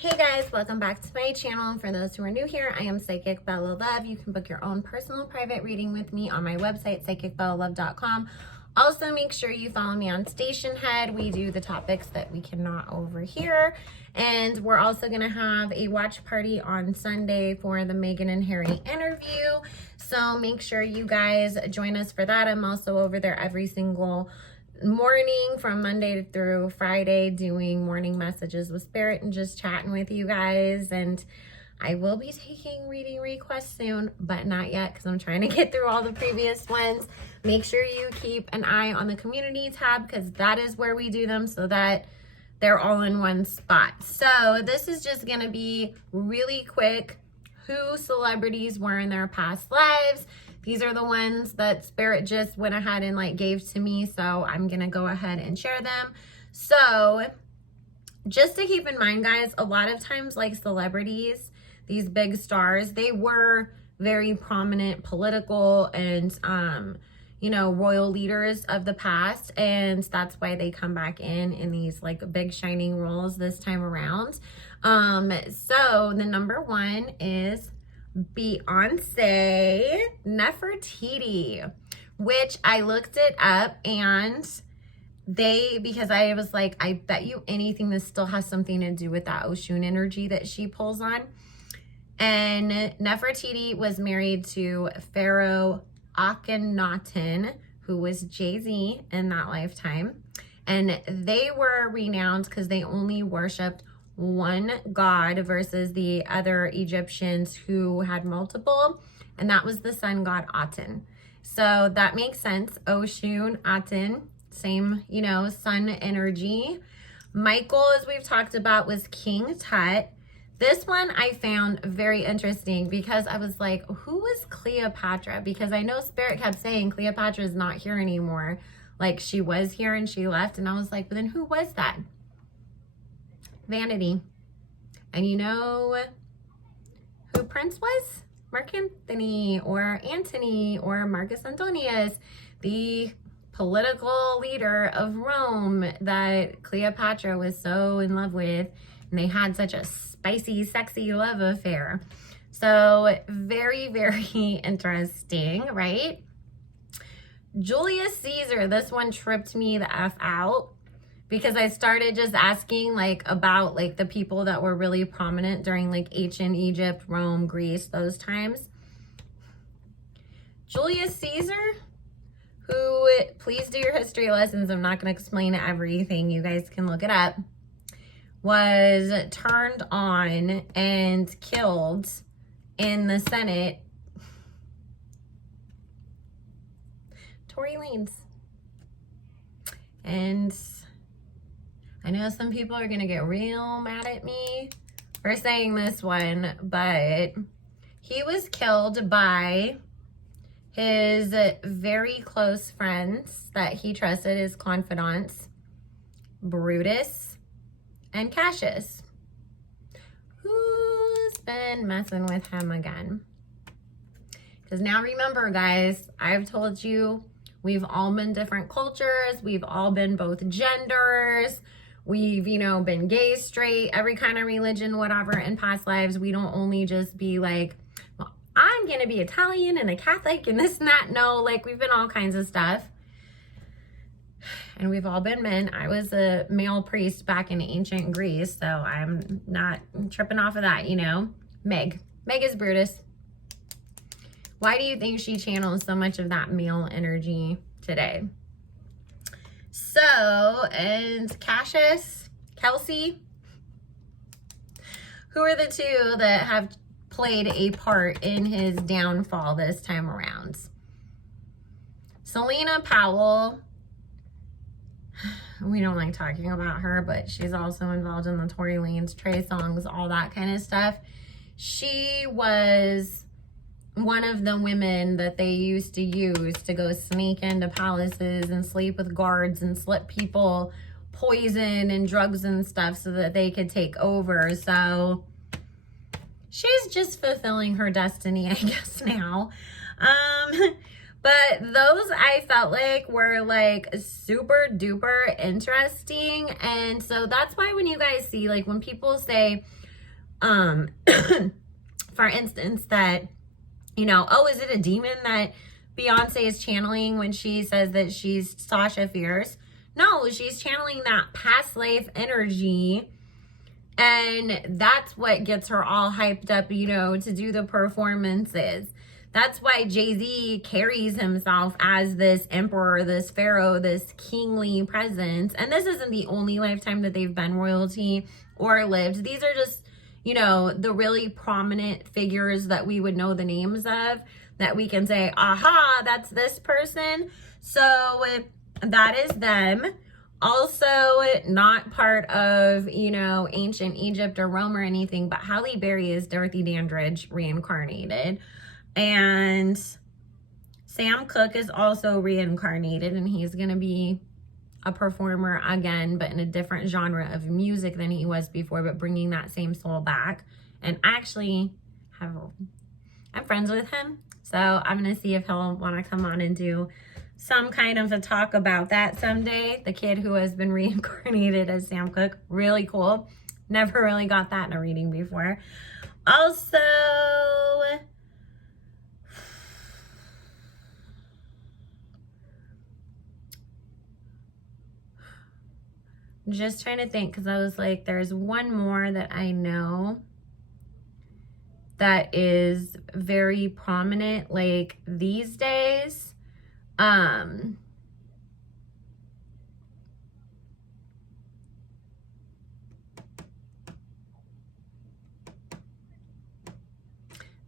Hey guys, welcome back to my channel. For those who are new here, I am Psychic Bella Love. You can book your own personal private reading with me on my website, psychicbellalove.com. Also, make sure you follow me on Stationhead. We do the topics that we cannot overhear. And we're also going to have a watch party on Sunday for the Meghan and Harry interview. So make sure you guys join us for that. I'm also over there every single morning from Monday through Friday doing morning messages with Spirit and just chatting with you guys. And I will be taking reading requests soon, but not yet because I'm trying to get through all the previous ones. Make sure you keep an eye on the community tab because that is where we do them so that they're all in one spot. So this is just going to be really quick who celebrities were in their past lives. These are the ones that Spirit just went ahead and gave to me. So I'm going to go ahead and share them. So just to keep in mind, guys, a lot of times celebrities, these big stars, they were very prominent political and, royal leaders of the past. And that's why they come back in these big shining roles this time around. So the number one is Beyoncé Nefertiti, which I looked it up and because I was like, I bet you anything this still has something to do with that Oshun energy that she pulls on. And Nefertiti was married to Pharaoh Akhenaten, who was Jay-Z in that lifetime. And they were renowned because they only worshipped one god versus the other Egyptians who had multiple, and that was the sun god Aten. So that makes sense. Oshun, Aten, same, sun energy. Michael, as we've talked about, was King Tut. This one I found very interesting because I was like, who was Cleopatra? Because I know Spirit kept saying Cleopatra is not here anymore. Like she was here and she left. And I was like, but then who was that? Vanity. And you know who Prince was? Mark Anthony or Antony or Marcus Antonius, the political leader of Rome that Cleopatra was so in love with. And they had such a spicy, sexy love affair. So very, very interesting, right? Julius Caesar, this one tripped me the F out. Because I started just asking about the people that were really prominent during ancient Egypt, Rome, Greece, those times. Julius Caesar, who, please do your history lessons. I'm not going to explain everything. You guys can look it up. Was turned on and killed in the Senate. Tory Lanez. And I know some people are going to get real mad at me for saying this one, but he was killed by his very close friends that he trusted, his confidants, Brutus and Cassius. Who's been messing with him again? Because now remember, guys, I've told you we've all been different cultures. We've all been both genders. We've, been gay, straight, every kind of religion, whatever, in past lives. We don't only just be well, I'm going to be Italian and a Catholic and this and that. No, we've been all kinds of stuff. And we've all been men. I was a male priest back in ancient Greece, so I'm not tripping off of that, Meg. Meg is Brutus. Why do you think she channels so much of that male energy today? So, and Cassius, Kelsey, who are the two that have played a part in his downfall this time around? Selena Powell, we don't like talking about her, but she's also involved in the Tory Lanez, Trey songs, all that kind of stuff. She was one of the women that they used to use to go sneak into palaces and sleep with guards and slip people poison and drugs and stuff so that they could take over. So she's just fulfilling her destiny, I guess, now. But those I felt were super duper interesting. And so that's why when you guys see when people say Um, for instance, that, you know, oh, is it a demon that Beyonce is channeling when she says that she's Sasha Fierce? No, she's channeling that past life energy. And that's what gets her all hyped up, you know, to do the performances. That's why Jay-Z carries himself as this emperor, this pharaoh, this kingly presence. And this isn't the only lifetime that they've been royalty or lived. These are just, you know, the really prominent figures that we would know the names of, that we can say, aha, that's this person. So that is them. Also not part of, you know, ancient Egypt or Rome or anything, but Halle Berry is Dorothy Dandridge reincarnated. And Sam Cooke is also reincarnated, and he's going to be a performer again, but in a different genre of music than he was before, but bringing that same soul back. And actually I'm friends with him, so I'm going to see if he'll want to come on and do some kind of a talk about that someday. The kid who has been reincarnated as Sam Cooke, really cool. Never really got that in a reading before. Also, just trying to think, because I was like, there's one more that I know that is very prominent like these days.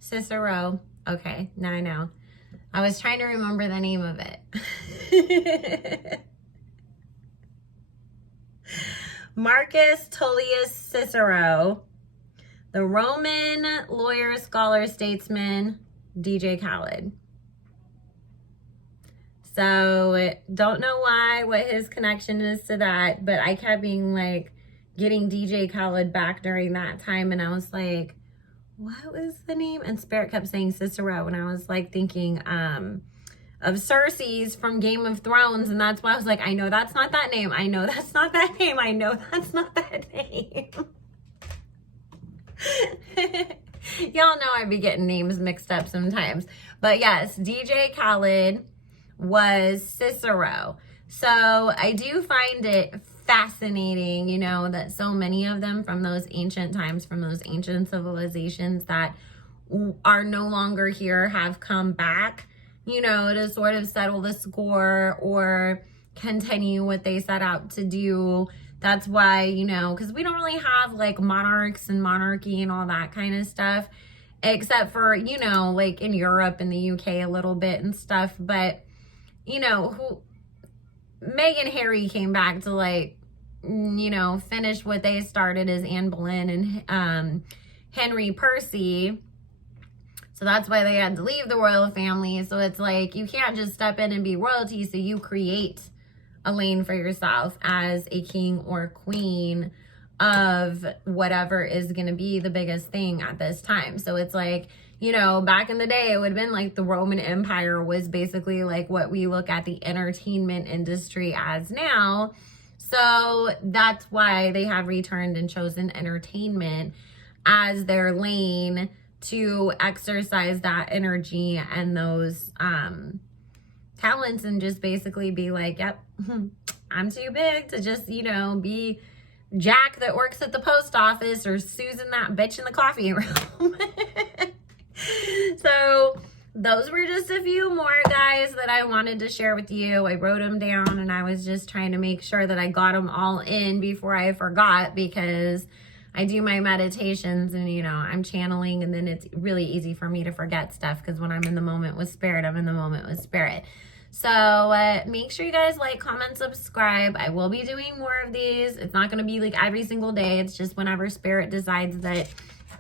Cicero. Okay, now I know. I was trying to remember the name of it. Marcus Tullius Cicero, the Roman lawyer, scholar, statesman, DJ Khaled. So don't know what his connection is to that, but I kept being like getting DJ Khaled back during that time, and I was like, what was the name? And Spirit kept saying Cicero, and I was like thinking of Cersei's from Game of Thrones, and that's why I was like, I know that's not that name. I know that's not that name. I know that's not that name. Y'all know I be getting names mixed up sometimes. But yes, DJ Khaled was Cicero. So I do find it fascinating, you know, that so many of them from those ancient times, from those ancient civilizations that are no longer here, have come back, you know, to sort of settle the score or continue what they set out to do. That's why, you know, because we don't really have like monarchs and monarchy and all that kind of stuff, except for, you know, like in Europe and the UK a little bit and stuff. But, you know, Meghan and Harry came back to like, you know, finish what they started as Anne Boleyn and Henry Percy. So that's why they had to leave the royal family. So it's like, you can't just step in and be royalty. So you create a lane for yourself as a king or queen of whatever is going to be the biggest thing at this time. So it's like, you know, back in the day, it would have been like the Roman Empire was basically like what we look at the entertainment industry as now. So that's why they have returned and chosen entertainment as their lane to exercise that energy and those talents, and just basically be like, yep, I'm too big to just, you know, be Jack that works at the post office or Susan that bitch in the coffee room. So those were just a few more, guys, that I wanted to share with you. I wrote them down, and I was just trying to make sure that I got them all in before I forgot, because I do my meditations and, you know, I'm channeling, and then it's really easy for me to forget stuff, because when I'm in the moment with Spirit, I'm in the moment with Spirit. So make sure you guys like, comment, subscribe. I will be doing more of these. It's not going to be like every single day. It's just whenever Spirit decides that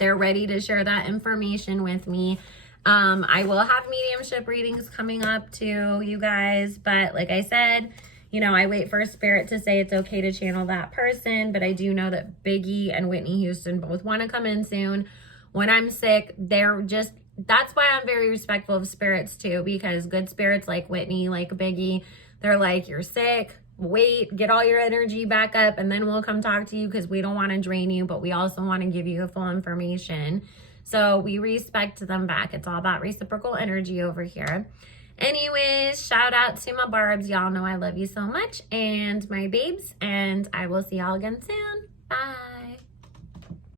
they're ready to share that information with me. I will have mediumship readings coming up too, you guys. But like I said, you know, I wait for Spirit to say it's okay to channel that person. But I do know that Biggie and Whitney Houston both want to come in soon. When I'm sick, they're just, that's why I'm very respectful of spirits too, because good spirits like Whitney, like Biggie, they're like, you're sick, wait, get all your energy back up, and then we'll come talk to you, because we don't want to drain you, but we also want to give you the full information. So we respect them back. It's all about reciprocal energy over here. Anyways, shout out to my barbs. Y'all know I love you so much, and my babes, and I will see y'all again soon. Bye.